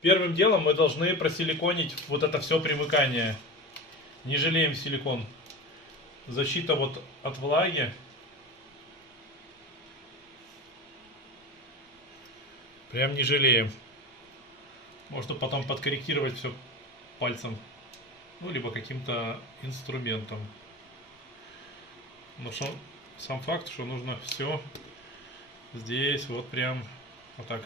Первым делом мы должны просиликонить вот это все примыкание. Не жалеем силикон. Защита вот от влаги. Прям не жалеем. Можно потом подкорректировать все пальцем. Ну, либо каким-то инструментом. Но что, сам факт, что нужно все здесь вот прям вот так.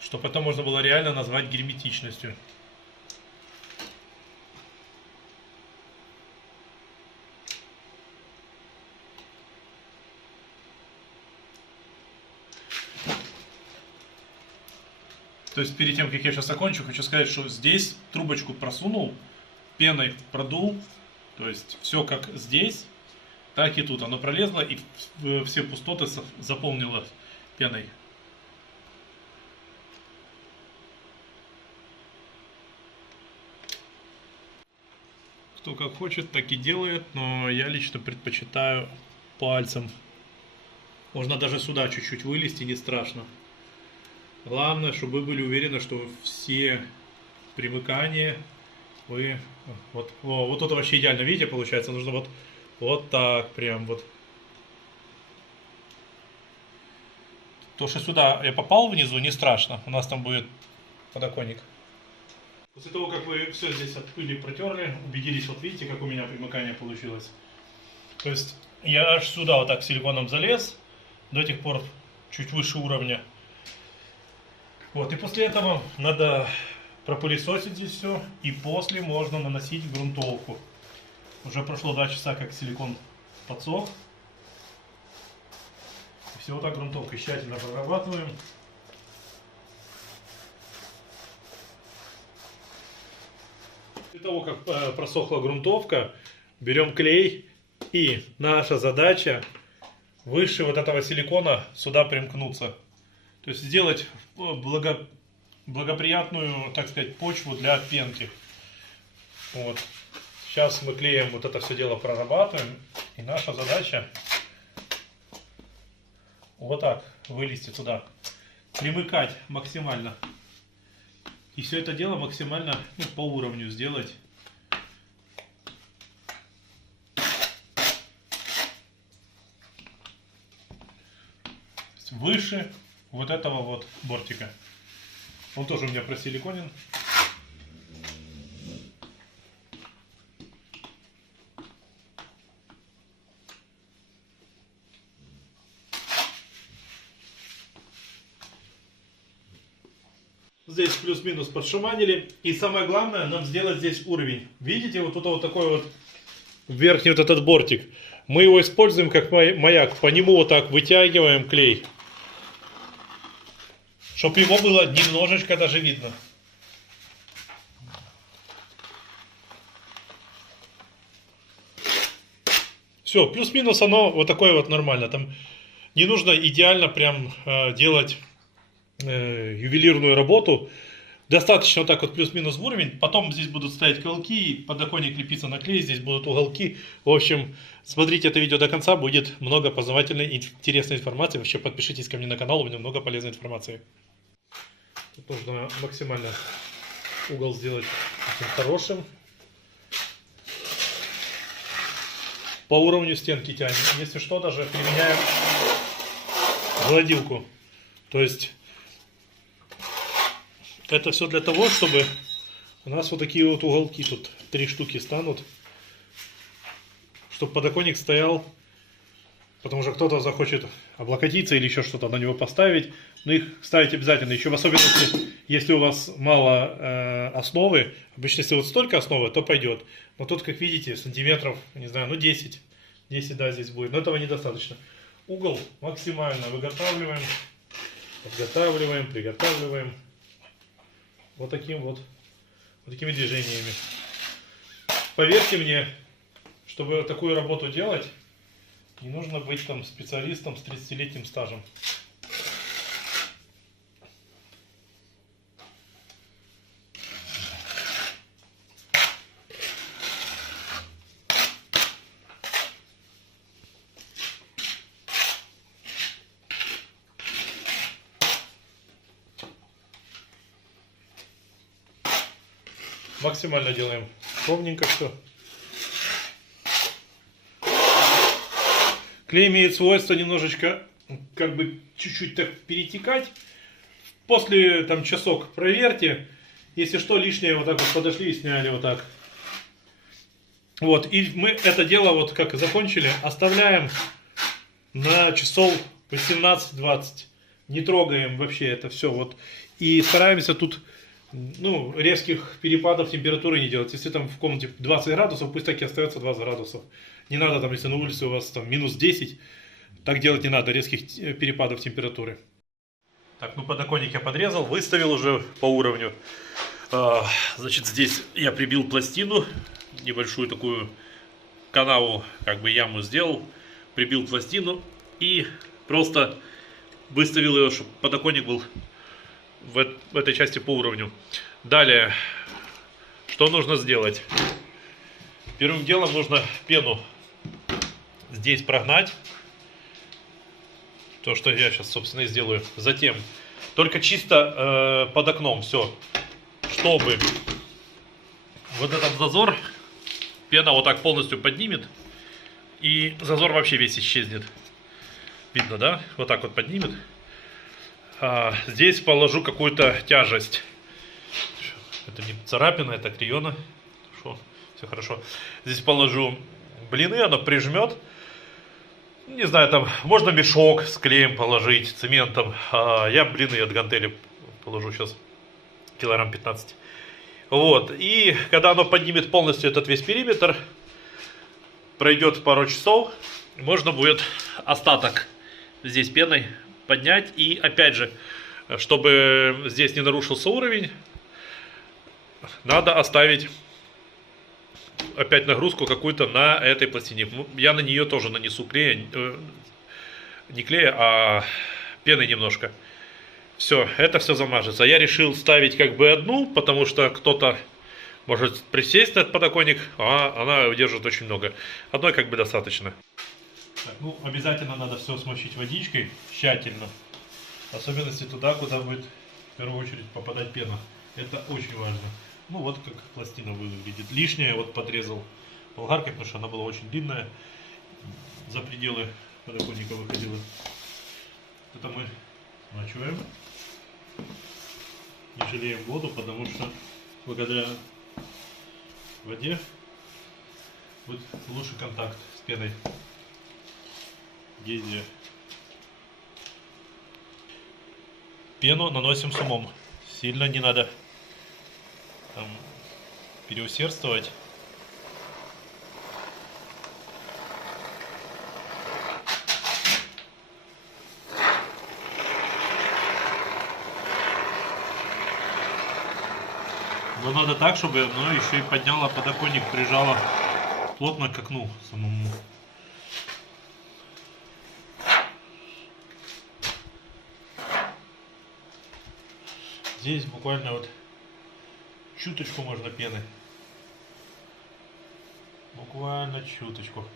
Что потом можно было реально назвать герметичностью. То есть перед тем, как я сейчас закончу, хочу сказать, что здесь трубочку просунул, пеной продул. То есть все как здесь, так и тут. Оно пролезло и все пустоты заполнило пеной. Кто как хочет, так и делает, но я лично предпочитаю пальцем. Можно даже сюда чуть-чуть вылезти, не страшно. Главное, чтобы вы были уверены, что все примыкания вы... Вот это вообще идеально, видите, получается, нужно вот так прям вот. То, что сюда я попал внизу, не страшно, у нас там будет подоконник. После того, как вы все здесь от пыли протерли, убедились, вот видите, как у меня примыкание получилось. То есть я аж сюда вот так силиконом залез, до тех пор чуть выше уровня. Вот, и после этого надо пропылесосить здесь все, и после можно наносить грунтовку. Уже прошло 2 часа, как силикон подсох. И все вот так грунтовкой тщательно прорабатываем. После того, как просохла грунтовка, берем клей, и наша задача выше вот этого силикона сюда примкнуться. То есть сделать благоприятную, так сказать, почву для пенки. Вот. Сейчас мы клеем вот это все дело прорабатываем. И наша задача вот так вылезти туда. Примыкать максимально. И все это дело максимально по уровню сделать. Выше вот этого вот бортика. Он тоже у меня просиликонен. Здесь плюс-минус подшаманили. И самое главное, нам сделать здесь уровень. Видите, вот тут вот такой вот верхний вот этот бортик. Мы его используем как маяк. По нему вот так вытягиваем клей. Чтобы его было немножечко даже видно. Все, плюс-минус оно вот такое вот нормально. Там не нужно идеально прям делать ювелирную работу. Достаточно вот так вот плюс-минус в уровень. Потом здесь будут стоять колки, подоконник лепиться на клей, здесь будут уголки. В общем, смотрите это видео до конца, будет много познавательной, интересной информации. Вообще подпишитесь ко мне на канал, у меня много полезной информации. Тут нужно максимально угол сделать таким хорошим. По уровню стенки тянем. Если что, даже применяем гладилку. То есть это все для того, чтобы у нас вот такие вот уголки тут 3 штуки станут, чтобы подоконник стоял, потому что кто-то захочет облокотиться или еще что-то на него поставить. Но их ставить обязательно, еще в особенности, если у вас мало основы. Обычно, если вот столько основы, то пойдет. Но тут, как видите, сантиметров, не знаю, ну 10. 10, да, здесь будет. Но этого недостаточно. Угол максимально выготавливаем, подготавливаем, приготавливаем. Вот такими движениями. Поверьте мне, чтобы такую работу делать, не нужно быть там специалистом с 30-летним стажем. максимально делаем ровненько все. Клей имеет свойство немножечко, как бы чуть-чуть так перетекать. После там часок проверьте. Если что, лишнее вот так вот подошли и сняли вот так. Вот, и мы это дело вот как закончили, оставляем на часов 18-20. Не трогаем вообще это все. Вот. И стараемся тут резких перепадов температуры не делать. Если там в комнате 20 градусов, пусть так и остается 20 градусов. Не надо там, если на улице у вас там минус 10, так делать не надо, резких перепадов температуры. Так, подоконник я подрезал, выставил уже по уровню. Значит, здесь я прибил пластину, небольшую такую канаву, как бы яму сделал, прибил пластину и просто выставил ее, чтобы подоконник был в этой части по уровню. Далее, что нужно сделать? Первым делом нужно пену здесь прогнать. То, что я сейчас, собственно, и сделаю. Затем, только чисто под окном все. Чтобы вот этот зазор, пена вот так полностью поднимет. И зазор вообще весь исчезнет. Видно, да? Вот так вот поднимет. Здесь положу какую-то тяжесть. Это не царапина, это клеено. Все хорошо. Здесь положу блины, оно прижмет. Не знаю, там можно мешок с клеем положить, цементом. Я блины от гантели положу сейчас килограмм 15. Вот. И когда оно поднимет полностью этот весь периметр, пройдет пару часов, можно будет остаток здесь пеной поднять. И опять же, чтобы здесь не нарушился уровень, надо оставить опять нагрузку какую-то на этой пластине. Я на нее тоже нанесу клея, не клея, а пены немножко. Все, это все замажется. Я решил ставить как бы одну, потому что кто-то может присесть на этот подоконник, а она удержит очень много. Одной как бы достаточно. Так, обязательно надо все смочить водичкой тщательно. В особенности туда, куда будет в первую очередь попадать пена. Это очень важно. Вот как пластина выглядит. Лишнее вот подрезал болгаркой, потому что она была очень длинная. За пределы подоконника выходила. Это мы смачиваем. Не жалеем воду, потому что благодаря воде будет лучший контакт с пеной. Гезия. Пену наносим с умом. Сильно не надо там переусердствовать. Но надо так, чтобы оно еще и подняло подоконник, прижало плотно к окну самому. Здесь буквально вот чуточку можно пены. Буквально чуточку.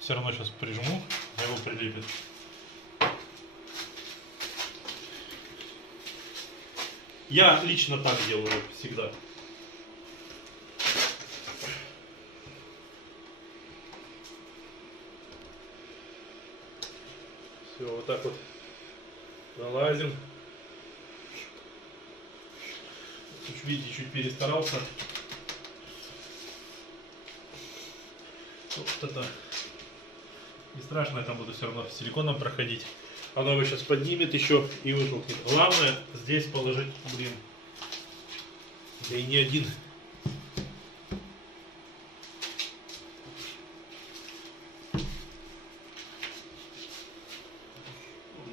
Все равно сейчас прижму, а его прилепит. Я лично так делаю всегда. Все, вот так вот залазим. Видите, чуть перестарался. Вот это не страшно, я там буду все равно силиконом проходить. Оно его сейчас поднимет еще и вытолкнет. Главное здесь положить блин. Да и не один.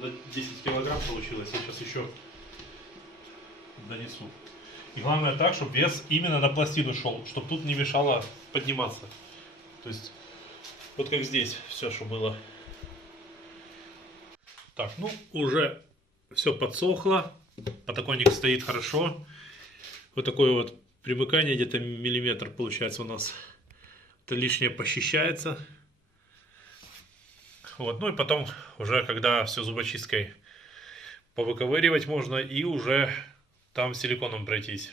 На 10 килограмм получилось. Я сейчас еще донесу. И главное так, чтобы вес именно на пластину шел, чтобы тут не мешало подниматься. То есть вот как здесь все, что было. Так, уже все подсохло, подоконник стоит хорошо. Вот такое вот примыкание, где-то миллиметр получается у нас. Это лишнее пощищается. Вот, и потом уже, когда все зубочисткой повыковыривать можно и уже там силиконом пройтись.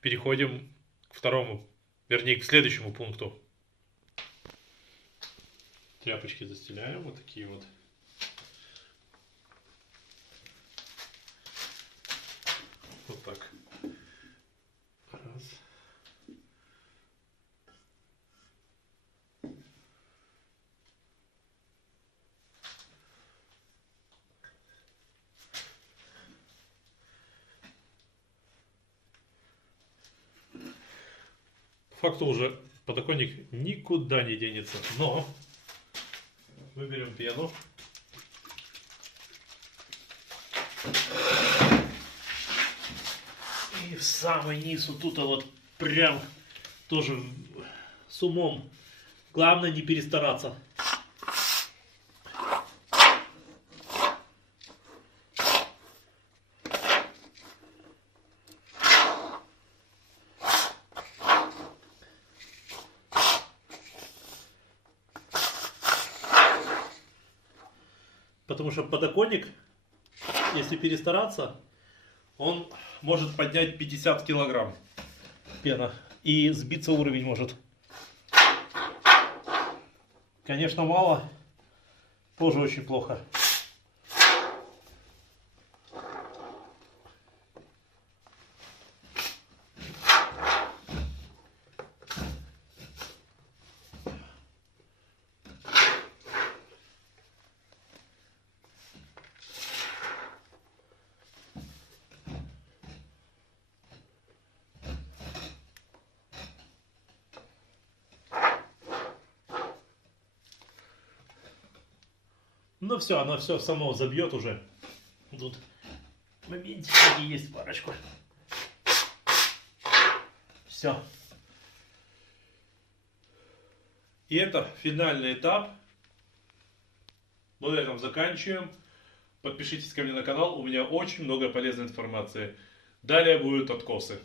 Переходим к второму, вернее, к следующему пункту. Тряпочки застеляем, вот такие вот. Вот так. Раз. По факту уже подоконник никуда не денется, но выберем пену. И в самый низ вот тут вот прям тоже с умом. Главное не перестараться. Потому что подоконник, если перестараться, он может поднять 50 килограмм пена. И сбиться уровень может. Конечно, мало. Тоже очень плохо. Ну все, оно все само забьет уже. Тут моментики есть парочку. Все. И это финальный этап. Мы на этом заканчиваем. Подпишитесь ко мне на канал, у меня очень много полезной информации. Далее будут откосы.